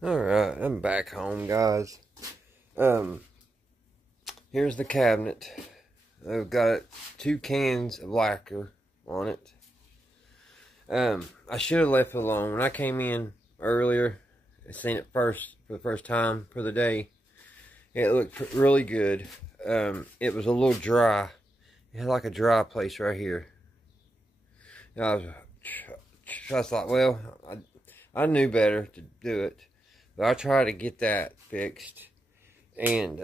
Alright, I'm back home, guys. Here's the cabinet. I've got 2 cans of lacquer on it. I should have left it alone. When I came in earlier, I seen it for the first time for the day. It looked really good. It was a little dry. It had like a dry place right here. I thought, well, I knew better to do it. But I tried to get that fixed, and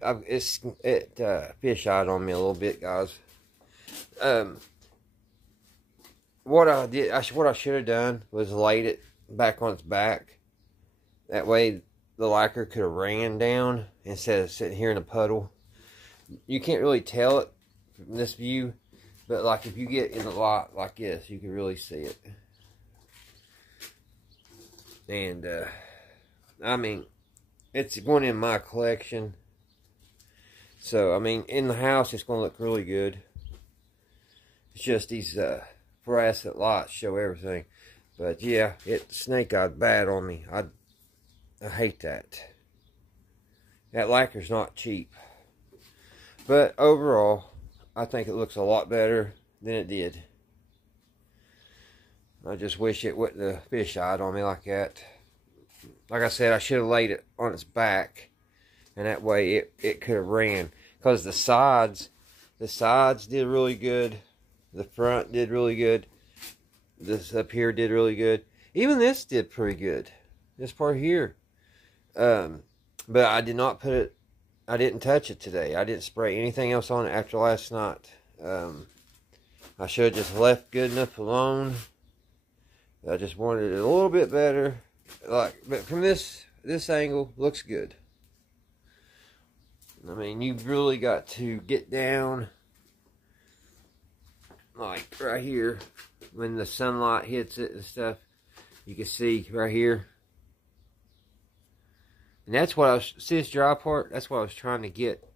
it fish-eyed on me a little bit, guys. What I should have done was laid it back on its back. That way, the lacquer could have ran down instead of sitting here in a puddle. You can't really tell it from this view, but like if you get in the lot like this, you can really see it. And I mean, it's one in my collection. So, I mean, in the house, it's going to look really good. It's just these fluorescent lights show everything. But, yeah, it snake-eyed bad on me. I hate that. That lacquer's not cheap. But, overall, I think it looks a lot better than it did. I just wish it wouldn't have fish-eyed on me like that. Like I said, I should have laid it on its back, and that way it could have ran. Because the sides did really good. The front did really good. This up here did really good. Even this did pretty good. This part here. But I did not put it, I didn't touch it today. I didn't spray anything else on it after last night. I should have just left good enough alone. I just wanted it a little bit better. But from this angle, looks good. I mean, you've really got to get down, like right here, when the sunlight hits it and stuff. You can see right here. And that's what I was, see this dry part? That's what I was trying to get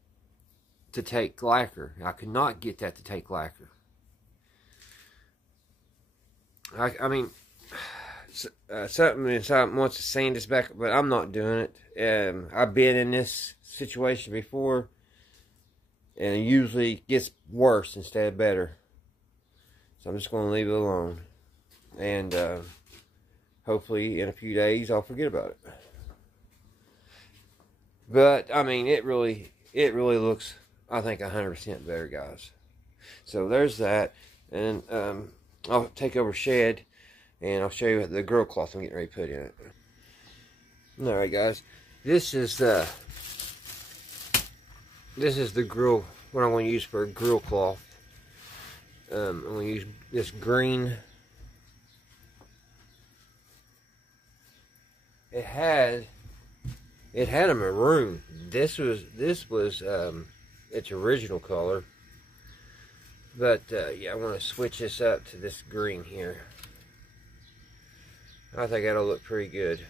to take lacquer. I could not get that to take lacquer. I mean, something inside wants to sand this back, but I'm not doing it. I've been in this situation before, and it usually gets worse instead of better. So I'm just going to leave it alone, and hopefully in a few days I'll forget about it. But I mean, it really looks, I think, 100% better, guys. So there's that, and I'll take over shed. And I'll show you the grill cloth I'm getting ready to put in it. Alright, guys. This is the grill, what I'm going to use for a grill cloth. I'm going to use this green. It had a maroon. This was its original color. But yeah, I want to switch this up to this green here. I think that'll look pretty good.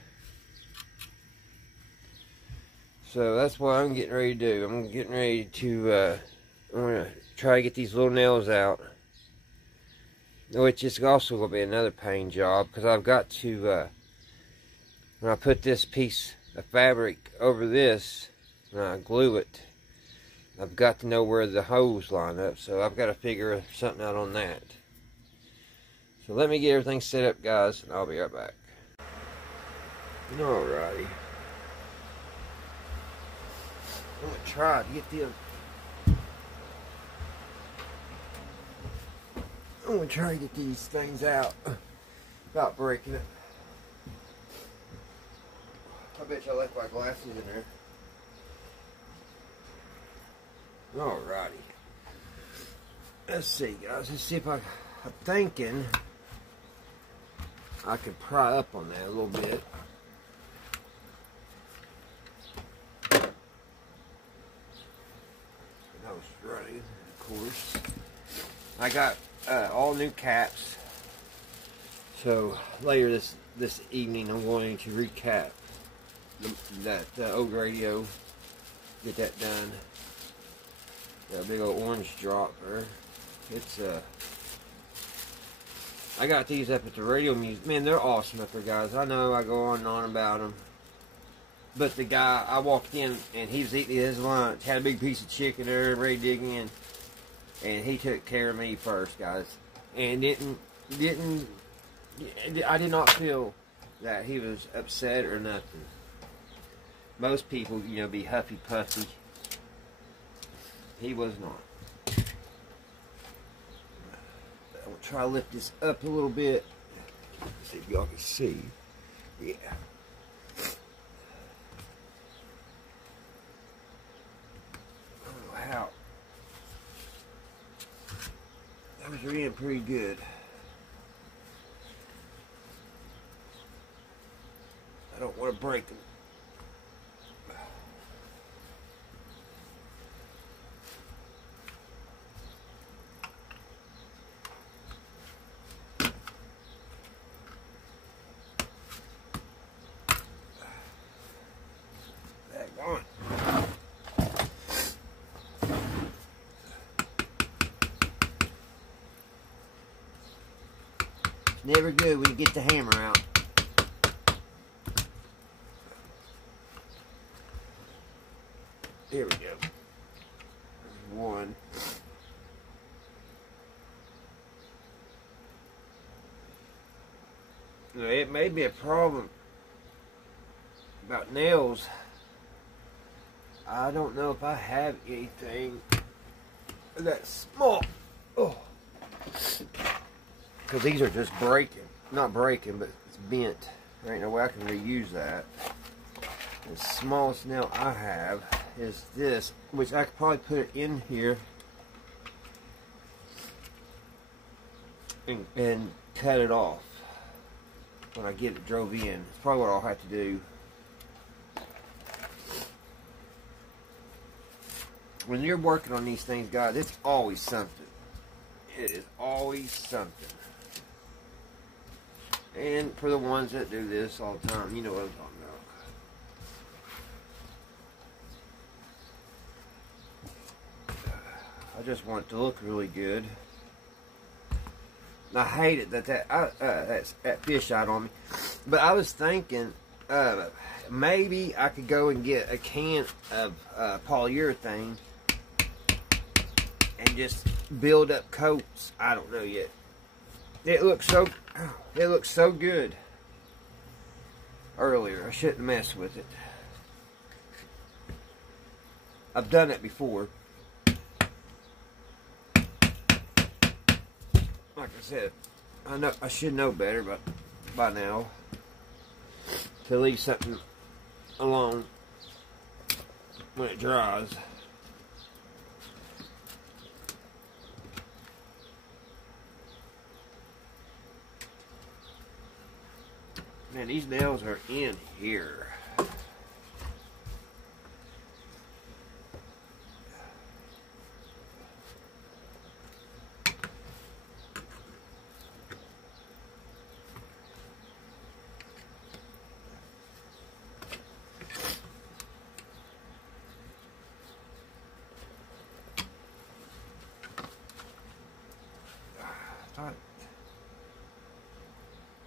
So that's what I'm getting ready to do. I'm getting ready to, I'm going to try to get these little nails out. Which is also going to be another pain job. Because I've got to, when I put this piece of fabric over this, when I glue it, I've got to know where the holes line up. So I've got to figure something out on that. So let me get everything set up, guys, and I'll be right back. Alrighty. I'm going to try to get them. I'm going to try to get these things out without breaking it. I bet you I left my glasses in there. Alrighty. Let's see, guys. Let's see if I'm thinking I could pry up on that a little bit. That was running, of course. I got all new caps. So later this evening, I'm going to recap that old radio. Get that done. Got a big old orange drop there. It's I got these up at the Radio Museum. Man, they're awesome up there, guys. I know I go on and on about them. But the guy, I walked in and he was eating his lunch, had a big piece of chicken there, ready to dig in, and he took care of me first, guys, and I did not feel that he was upset or nothing. Most people, you know, be huffy puffy. He was not. I'll try to lift this up a little bit. See if y'all can see. Yeah. Oh, wow. Those are in pretty good. I don't want to break them. Never good when you get the hammer out. Here we go. There's one. Now, it may be a problem about nails. I don't know if I have anything that's small. Oh. Because these are just breaking. Not breaking, but it's bent. There ain't no way I can reuse that. The smallest nail I have is this, which I could probably put it in here and cut it off when I get it drove in. It's probably what I'll have to do. When you're working on these things, guys, it's always something. It is always something. And for the ones that do this all the time, you know what I'm talking about. I just want it to look really good. I hate it that that fish out on me. But I was thinking maybe I could go and get a can of polyurethane and just build up coats. I don't know yet. It looks so good earlier. I shouldn't mess with it. I've done it before. Like I said, I should know better, but by now to leave something alone when it dries. Man, these nails are in here.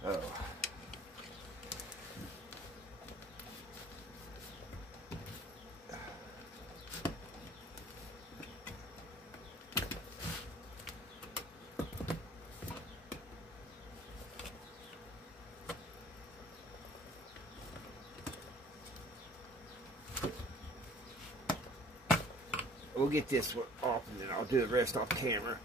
Oh. We'll get this one off and then I'll do the rest off camera.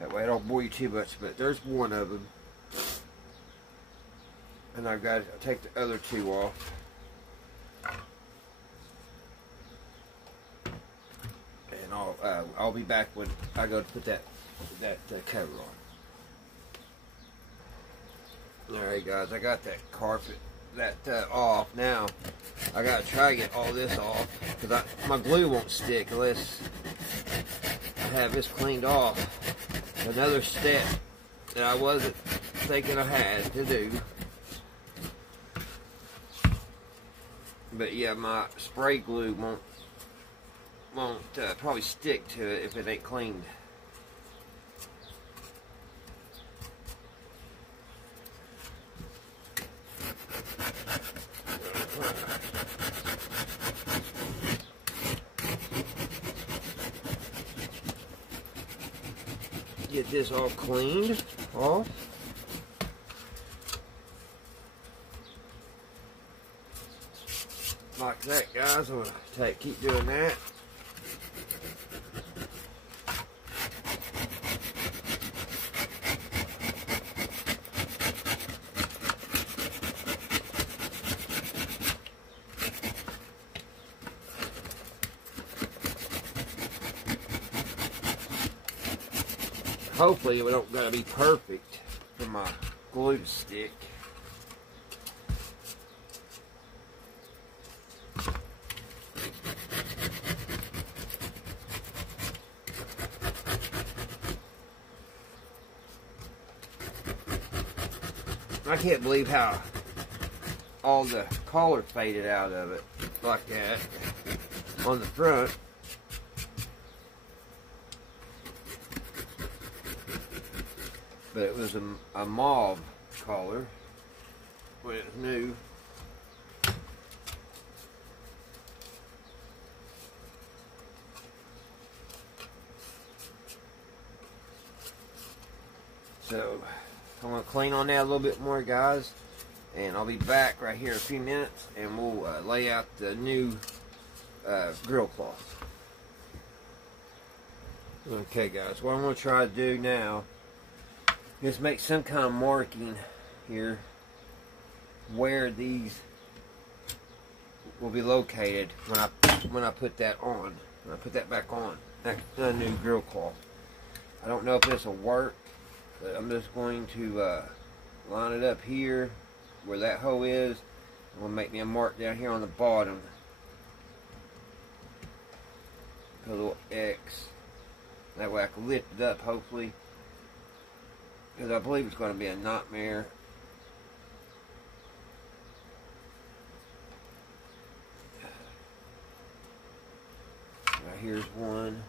That way I don't bore you too much, but there's one of them. And I'll take the other two off. And I'll be back when I go to put that cover on. Alright guys, I got that carpet off. Now I gotta try to get all this off because my glue won't stick unless I have this cleaned off. Another step that I wasn't thinking I had to do. But yeah, my spray glue won't probably stick to it if it ain't cleaned. Get this all cleaned off. Like that, guys. I'm gonna keep doing that. Hopefully, it don't gotta be perfect for my glue to stick. I can't believe how all the color faded out of it like that on the front. But it was a mauve color when it was new. So I'm going to clean on that a little bit more, guys, and I'll be back right here in a few minutes, and we'll lay out the new grill cloth. Okay, guys, what I'm going to try to do now is make some kind of marking here where these will be located when I put that on, when I put that back on, that new grill cloth. I don't know if this will work, but I'm just going to line it up here where that hole is. I'm going to make me a mark down here on the bottom. Put a little X. That way I can lift it up, hopefully. Because I believe it's going to be a nightmare. Right, here's one.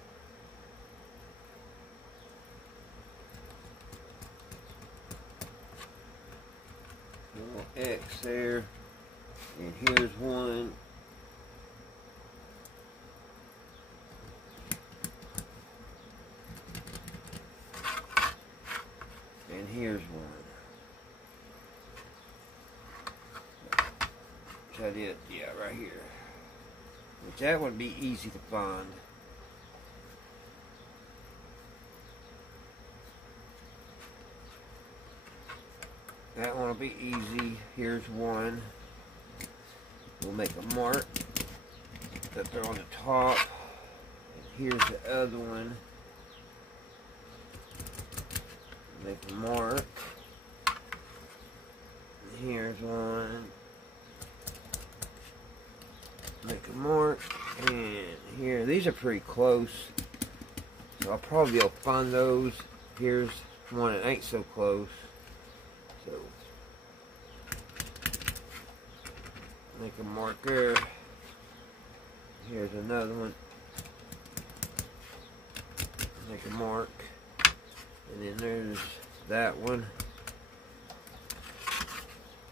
A little X there. And here's one. And here's one. Which I did, yeah, right here. Which that would be easy to find. That one will be easy. Here's one. We'll make a mark up there on the top. And here's the other one. Make a mark. And here's one. Make a mark. And here. These are pretty close. So I'll probably be able to find those. Here's one that ain't so close. So make a mark there. Here's another one. Make a mark. And then there's that one.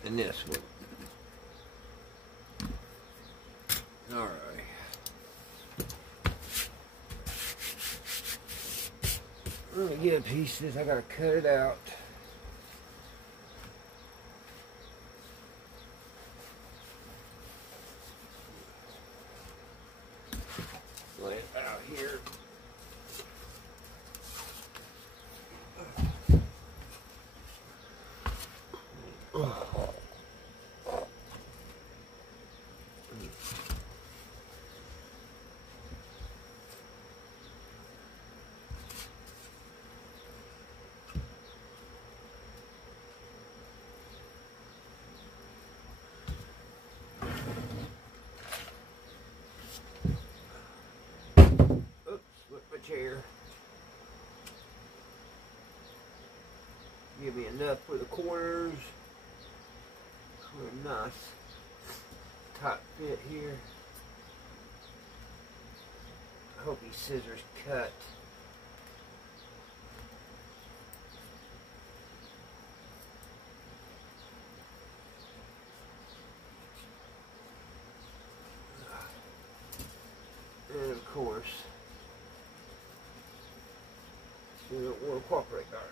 And this one. Alright. I'm gonna get a piece of this. I gotta cut it out. Lay it out here. Chair. Give me enough for the corners. A nice tight fit here. I hope these scissors cut. We don't want to cooperate. All right.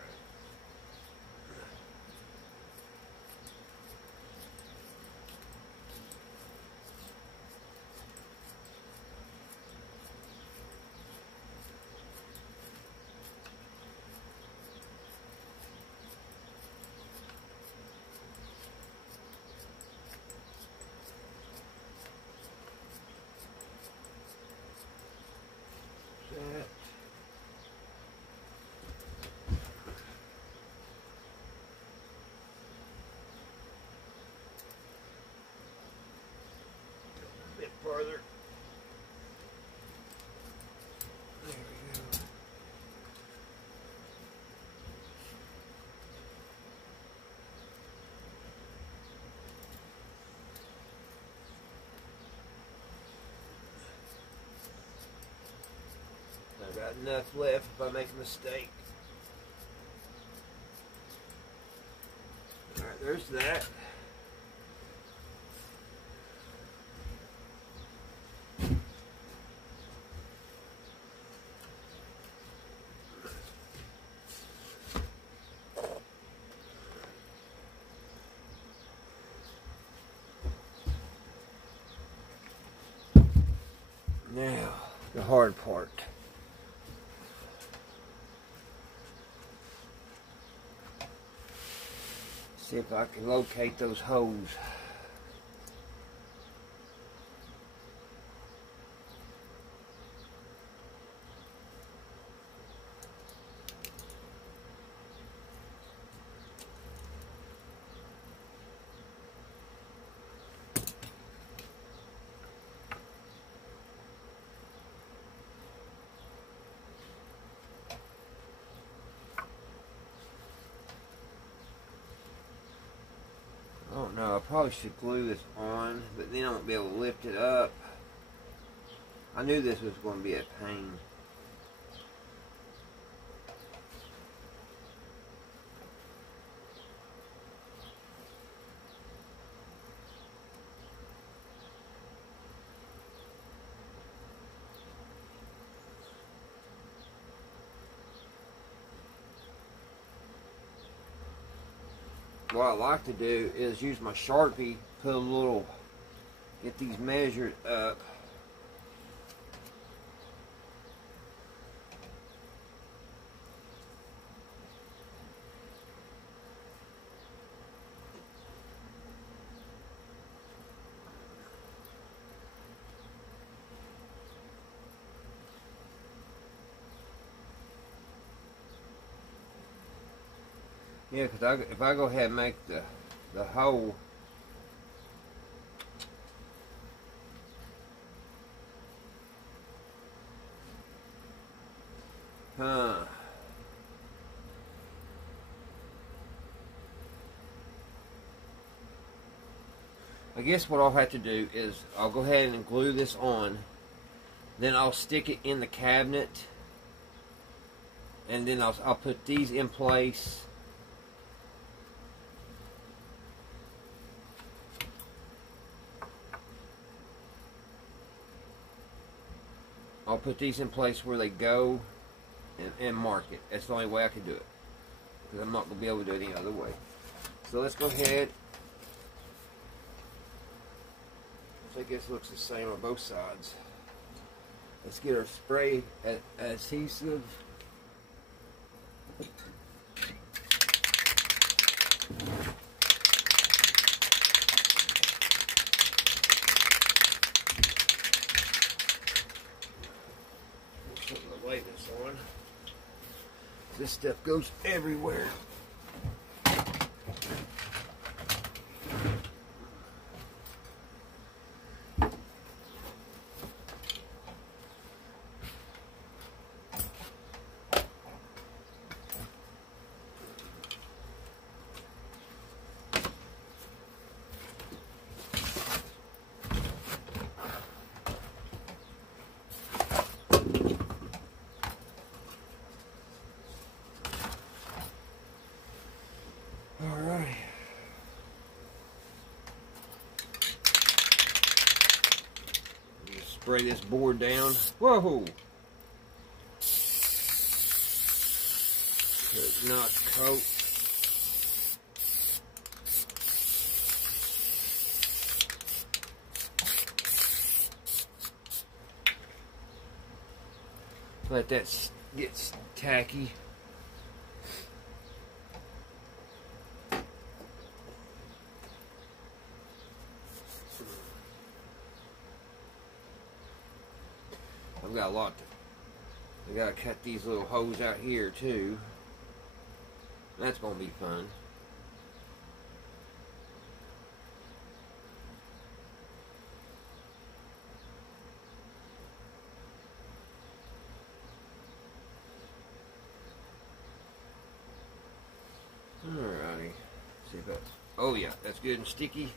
A bit farther. There we go. I've got enough left if I make a mistake. Alright, there's that. Now, the hard part. See if I can locate those holes. I don't know, I probably should glue this on, but then I won't be able to lift it up. I knew this was going to be a pain. What I like to do is use my Sharpie, put a little, get these measured up. Yeah, because if I go ahead and make the hole, I guess what I'll have to do is I'll go ahead and glue this on, then I'll stick it in the cabinet, and then I'll put these in place. I'll put these in place where they go and mark it. That's the only way I can do it, because I'm not going to be able to do it any other way. So let's go ahead. I think this looks the same on both sides. Let's get our spray adhesive. Lay this on. This stuff goes everywhere. Alright. Spray this board down. Whoa! notch coat. Let that get tacky. I've got a lot to, I gotta cut these little holes out here too. That's gonna be fun. Alrighty. See if that's, oh yeah, that's good and sticky.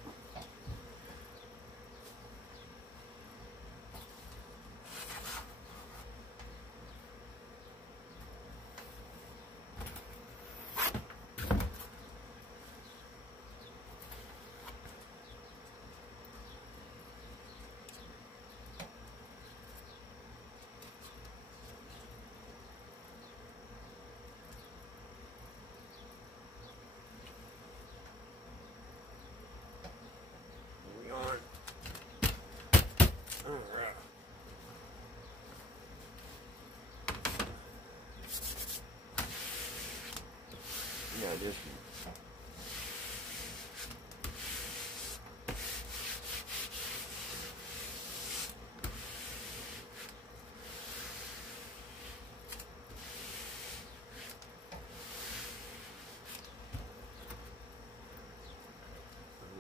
Yeah, just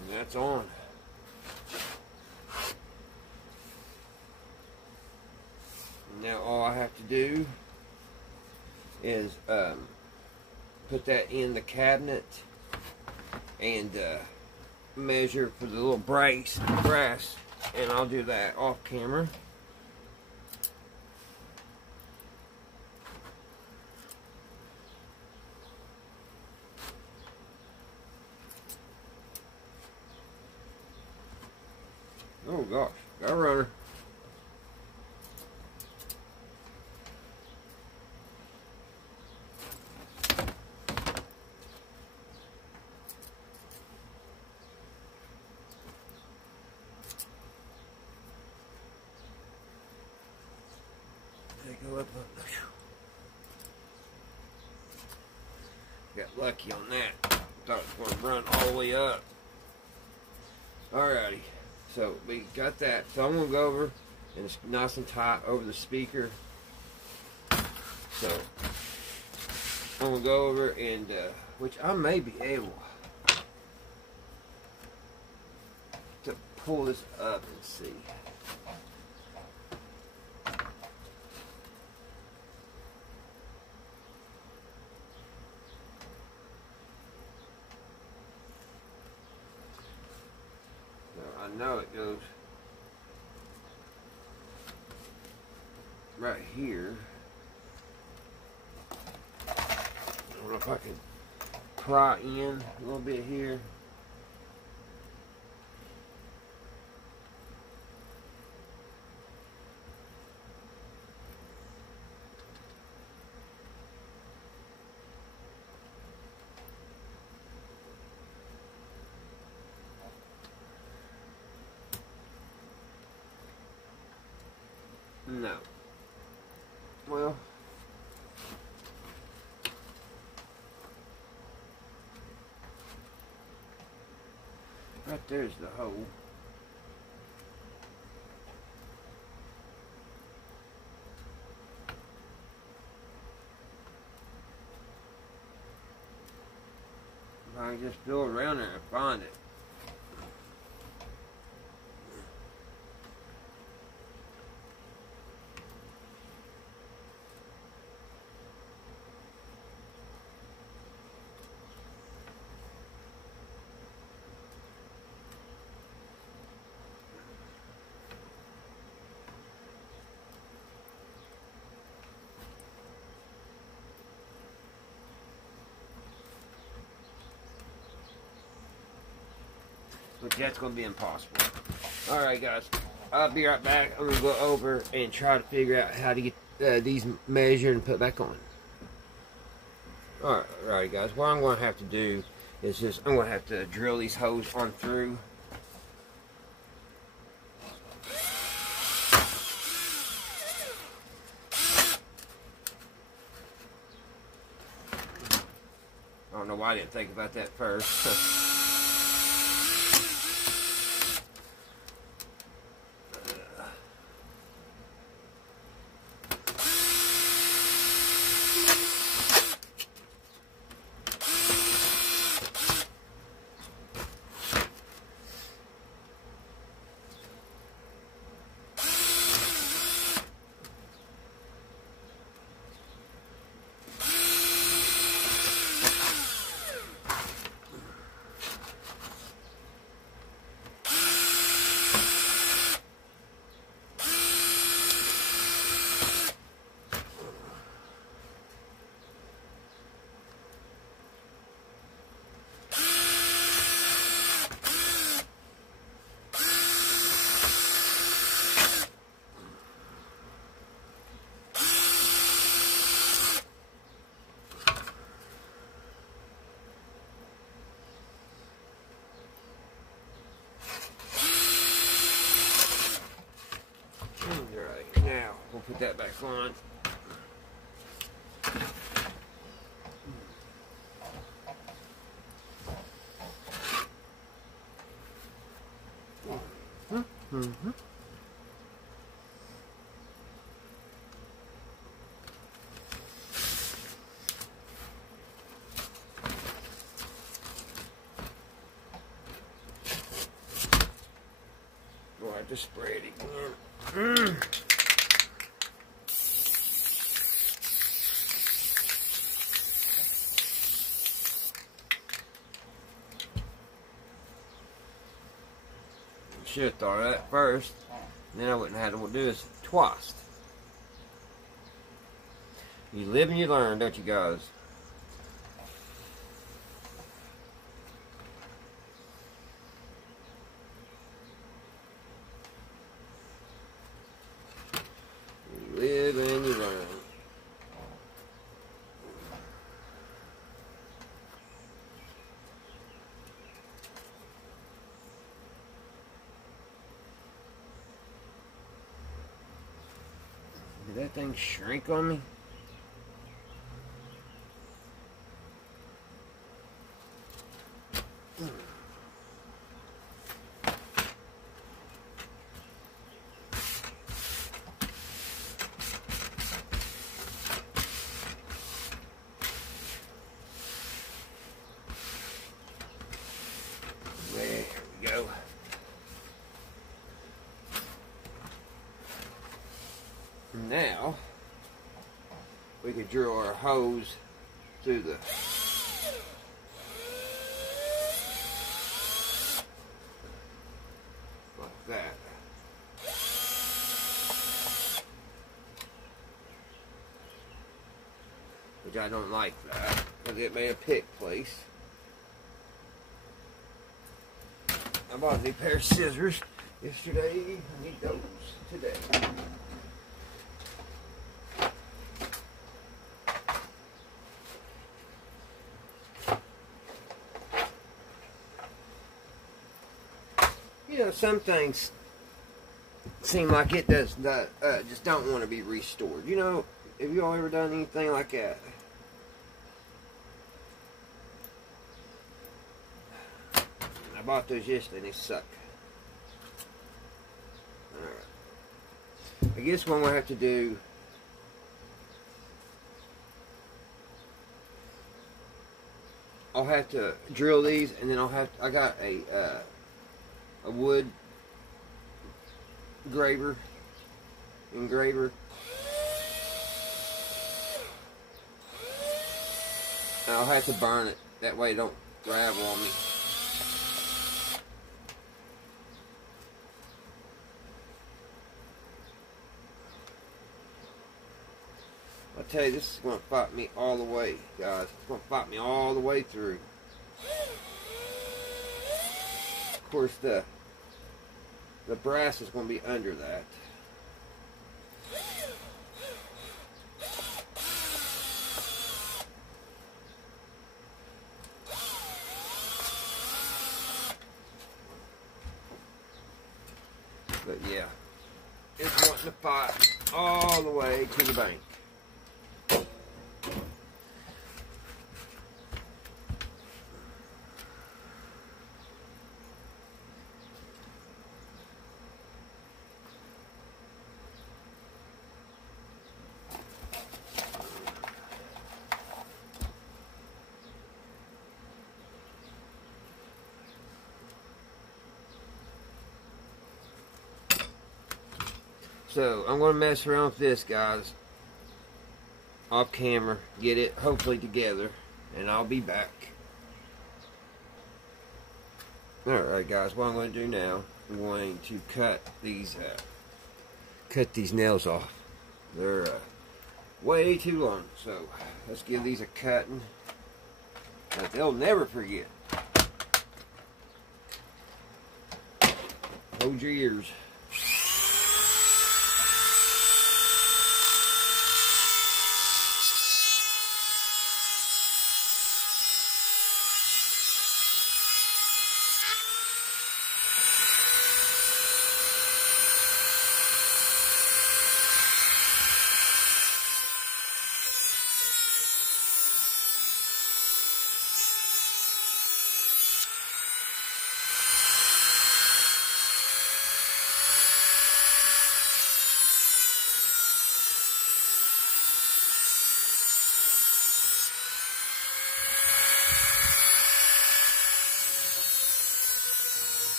and that's on. Now all I have to do is put that in the cabinet and measure for the little brass, and I'll do that off camera. Oh gosh, got a runner. Go up. Got lucky on that. Thought it was going to run all the way up. Alrighty. So we got that. So I'm going to go over and it's nice and tight over the speaker. So I'm going to go over and, which I may be able to pull this up and see. I know it goes right here. I don't know if I can pry in a little bit here. No. Well, right there's the hole. I can just go around there and find it. But that's going to be impossible. Alright guys, I'll be right back. I'm going to go over and try to figure out how to get these measured and put back on. Alright guys, what I'm going to have to do is just, I'm going to have to drill these holes on through. I don't know why I didn't think about that first. Alright, now we'll put that back on. We'll have to spray it again. Should have thought of that first, then I wouldn't have had to do this twice. You live and you learn, don't you guys? You live and you learn. Did that thing shrink on me? There we go. Now, we can drill our hose through the like that. Which I don't like that, because it made a pick place. I bought a new pair of scissors yesterday. I need those today. You know, some things seem like it does not, just don't want to be restored. You know, have you all ever done anything like that? I bought those yesterday and they suck. Alright. I guess what I'm going to have to do, I'll have to drill these, and then I got a wood engraver. I'll have to burn it, that way it don't ravel on me. I tell you, this is going to fight me all the way, guys. It's going to fight me all the way through. Of course, the brass is going to be under that. But yeah, it's wanting to fight all the way to the bank. So I'm going to mess around with this, guys, off camera, get it hopefully together, and I'll be back. Alright guys, what I'm going to do now, I'm going to cut these nails off. They're way too long, so let's give these a cutting that they'll never forget. Hold your ears.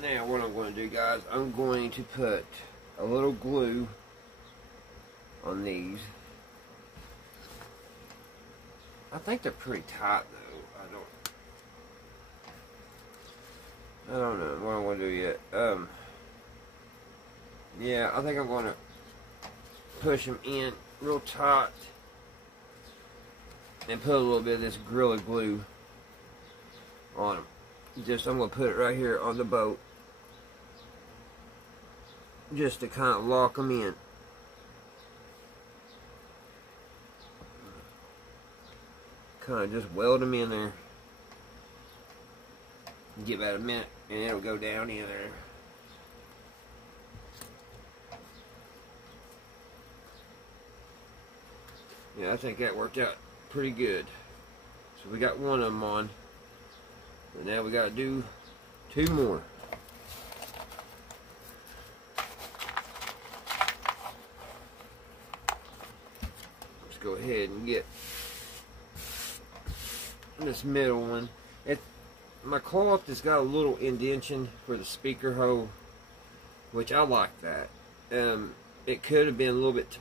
Now what I'm going to do, guys, I'm going to put a little glue on these. I think they're pretty tight though. I don't know what I'm going to do yet. Yeah, I think I'm going to push them in real tight and put a little bit of this Gorilla Glue on them. I'm going to put it right here on the boat, just to kind of lock them in. Kind of just weld them in there. Give that a minute and it'll go down in there. Yeah, I think that worked out pretty good. So we got one of them on. But now we got to do two more. Let's go ahead and get this middle one. My cloth has got a little indentation for the speaker hole, which I like that. It could have been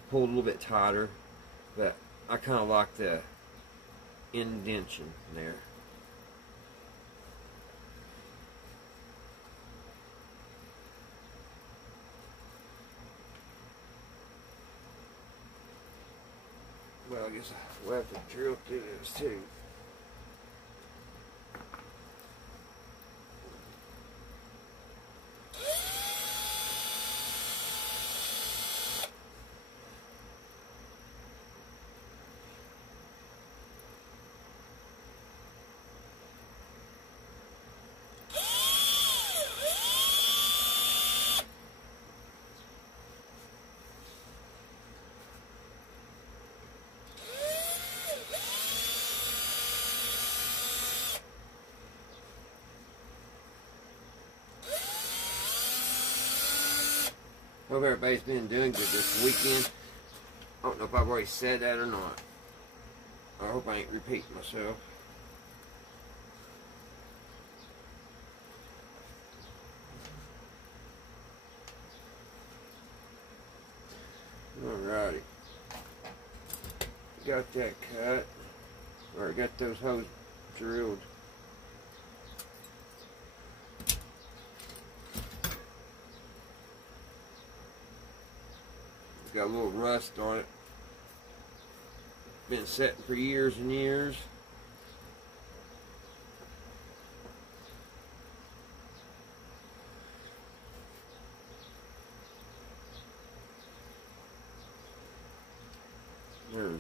pulled a little bit tighter, but I kind of like the indentation there. Well, I guess we'll have to drill through this too. Hope everybody's been doing good this weekend. I don't know if I've already said that or not. I hope I ain't repeating myself. Alrighty. Got that cut. Or got those holes drilled. Got a little rust on it. Been setting for years and years.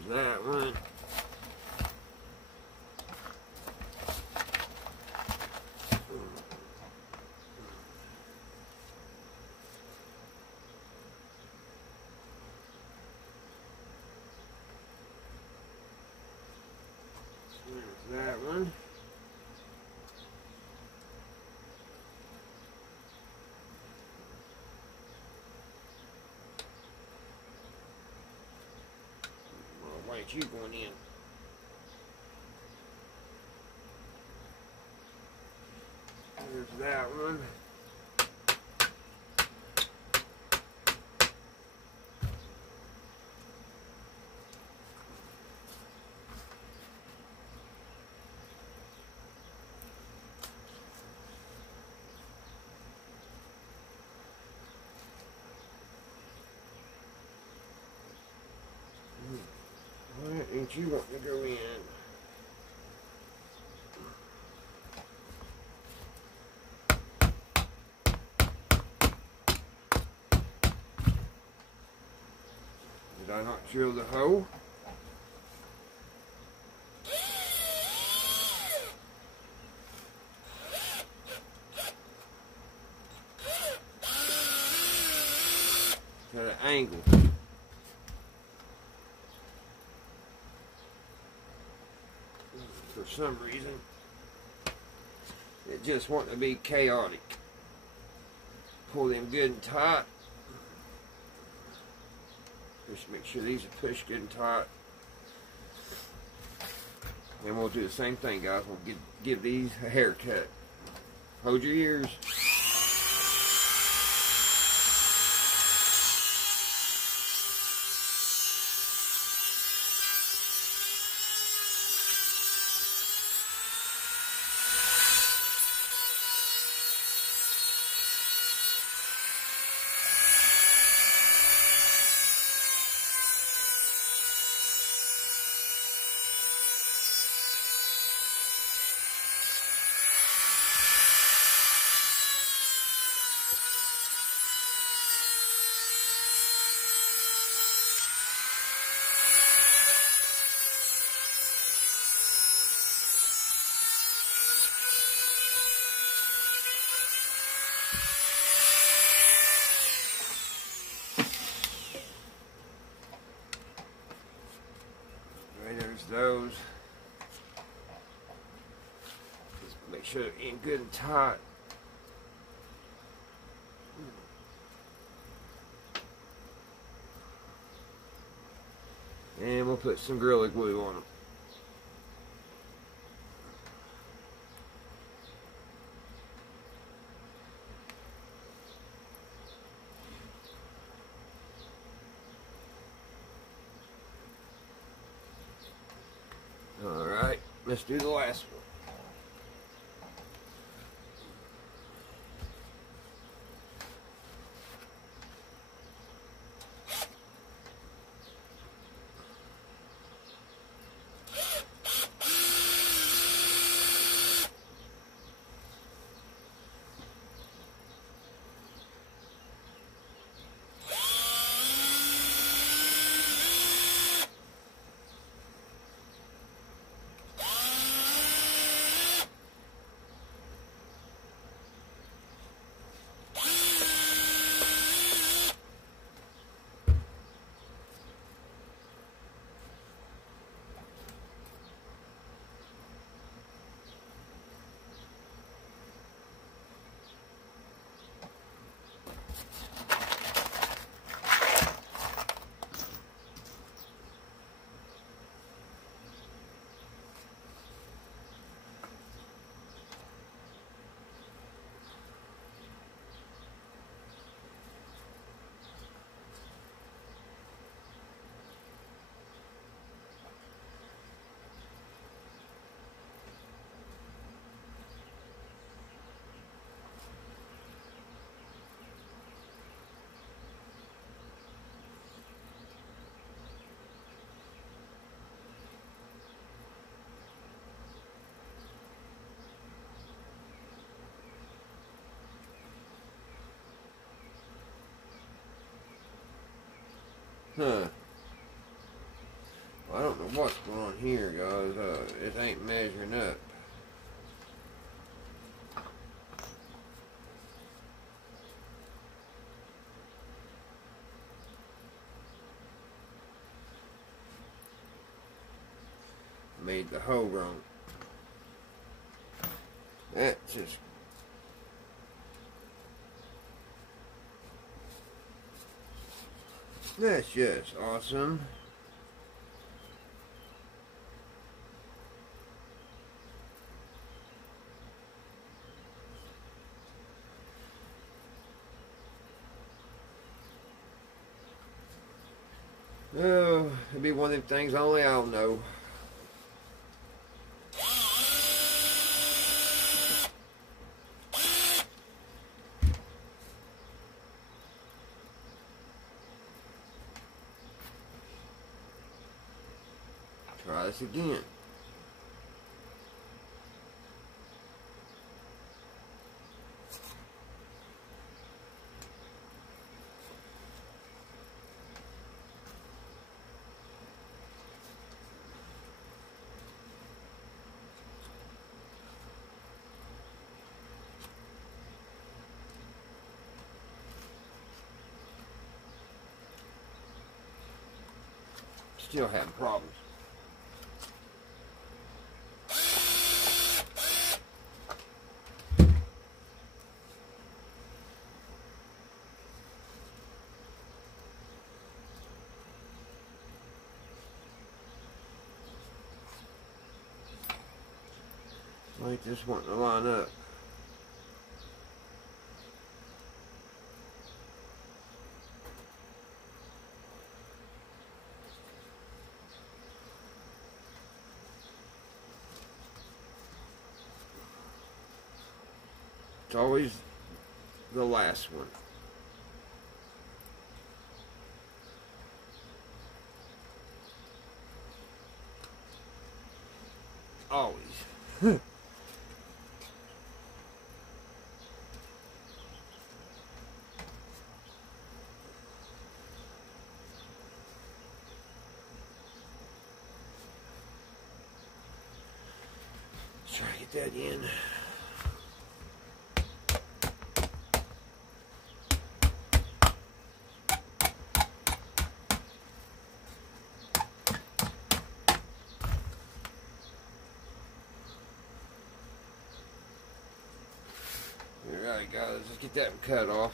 that one. There's that one. Why aren't you going in? There's that one. Why ain't you wanting to go in? Did I not drill the hole? Got an angle. For some reason, it just wanted to be chaotic. Pull them good and tight. Just make sure these are pushed good and tight. Then we'll do the same thing, guys. We'll give these a haircut. Hold your ears. There's those. Just make sure they're in good and tight. And we'll put some Gorilla Glue on them. Alright, let's do the last one. Well, I don't know what's going on here, guys. It ain't measuring up. Made the hole wrong. That's just awesome. Oh, it'll be one of them things only I'll know. Try this again. Still having problems. Like this wanting to line up. It's always the last one. Always. Let's try to get that in. Alright guys, let's get that cut off.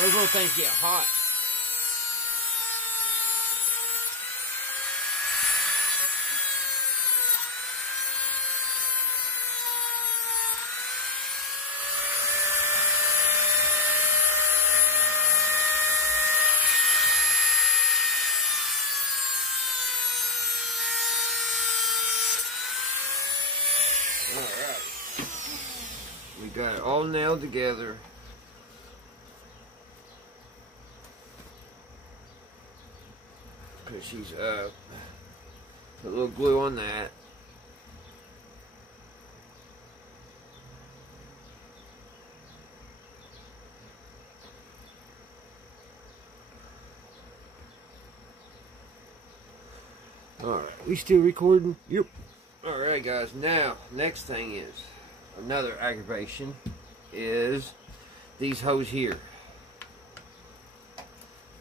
Those little things get hot. Alright. We got it all nailed together. Put she's up. Put a little glue on that. Alright, we still recording? Yep. Alright guys, now, next thing is, another aggravation is these hoes here.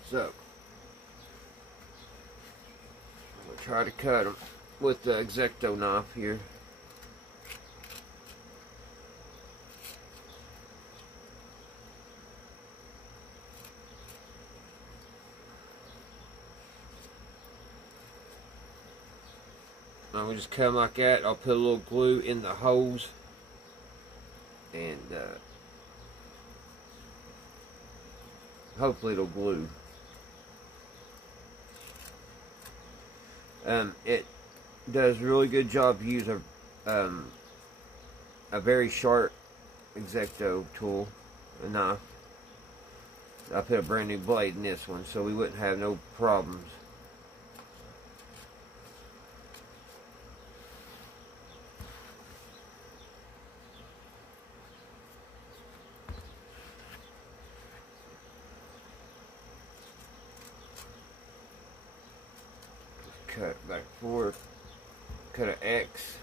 So, I'm going to try to cut them with the X-Acto knife here. I'm going to just cut them like that. I'll put a little glue in the holes. And hopefully it'll glue. It does a really good job to use a very sharp X-Acto tool, a knife. I put a brand new blade in this one, so we wouldn't have no problems. Cut back forward, cut an X.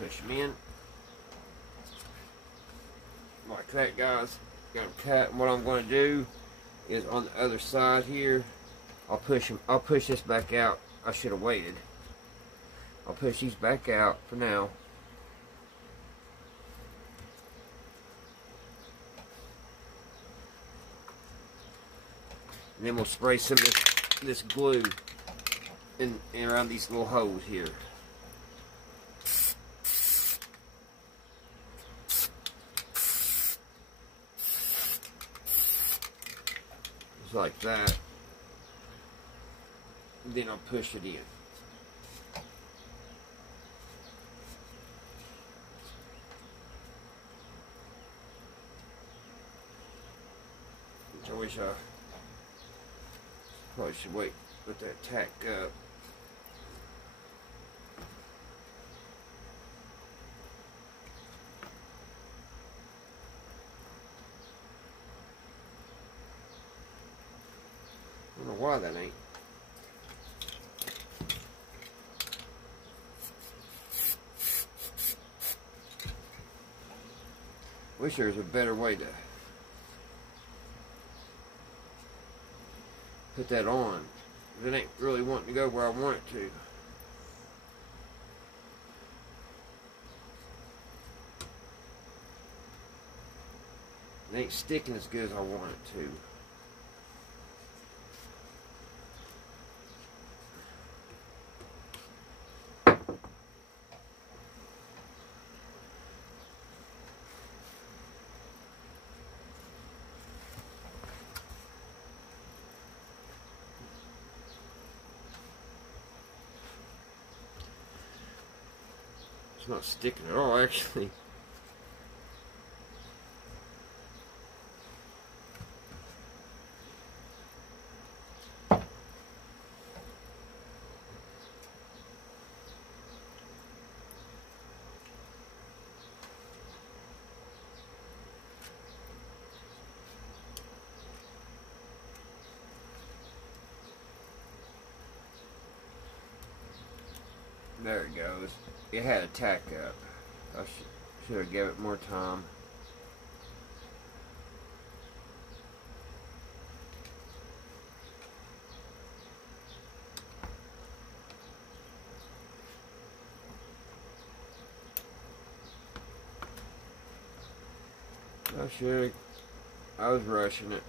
Push them in like that, guys. Got them cut. And what I'm going to do is on the other side here, I'll push this back out. I should have waited. I'll push these back out for now. And then we'll spray some of this glue in around these little holes here. Just like that. And then I'll push it in. I wish I probably should wait, let that tack up. I don't know why that ain't. Wish there was a better way to put that on. It ain't really wanting to go where I want it to. It ain't sticking as good as I want it to. It's not sticking at all, actually. There it goes. It had a tack up. I should have gave it more time. I was rushing it.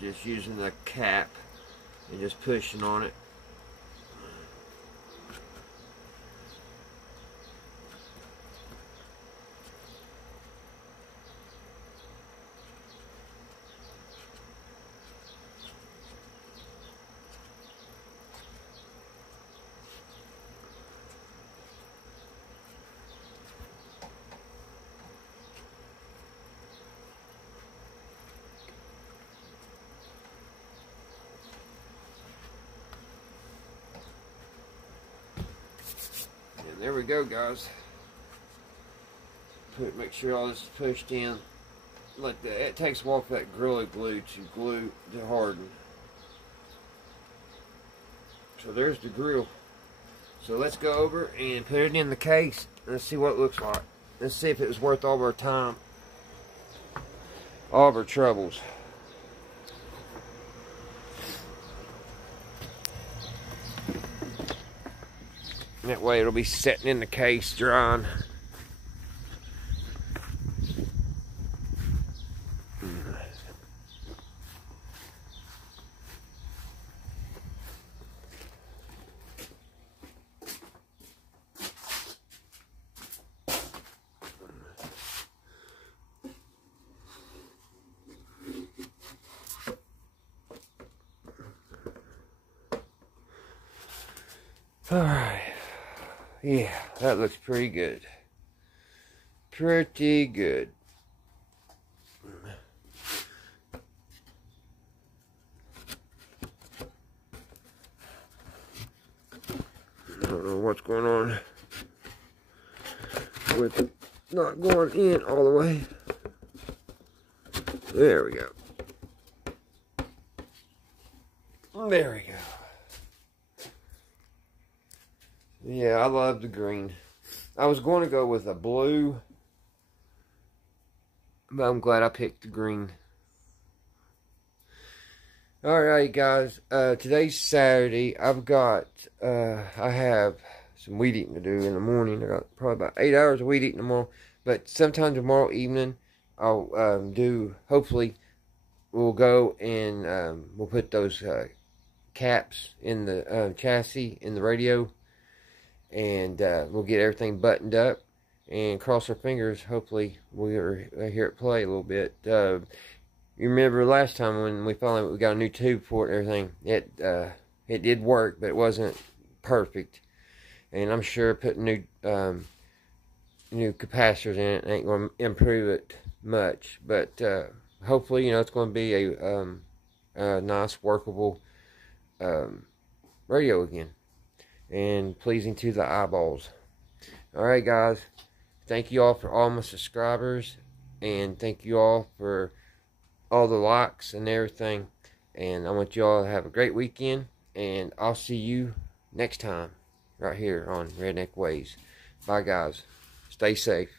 Just using the cap and just pushing on it. There we go, guys. Make sure all this is pushed in like that. It takes a while for that Gorilla Glue to harden. So there's the grill. So let's go over and put it in the case. Let's see what it looks like. Let's see if it was worth all of our time, all of our troubles. That way it'll be sitting in the case drying. Alright. Yeah, that looks pretty good. Pretty good. I don't know what's going on with it not going in all the way. There we go. There we go. Yeah, I love the green. I was going to go with a blue, but I'm glad I picked the green. Alright guys, today's Saturday. I have some weed eating to do in the morning. I got probably about 8 hours of weed eating tomorrow. But sometime tomorrow evening, I'll hopefully, we'll go and we'll put those caps in the chassis, in the radio. And we'll get everything buttoned up. And cross our fingers, hopefully we'll hear it play a little bit. You remember last time when we got a new tube for it and everything, it did work, but it wasn't perfect. And I'm sure putting new capacitors in it ain't going to improve it much. But hopefully, it's going to be a nice, workable radio again. And pleasing to the eyeballs. Alright guys, thank you all for all my subscribers. And thank you all for all the likes and everything, and I want you all to have a great weekend, and I'll see you next time right here on Redneck Ways. Bye guys, stay safe.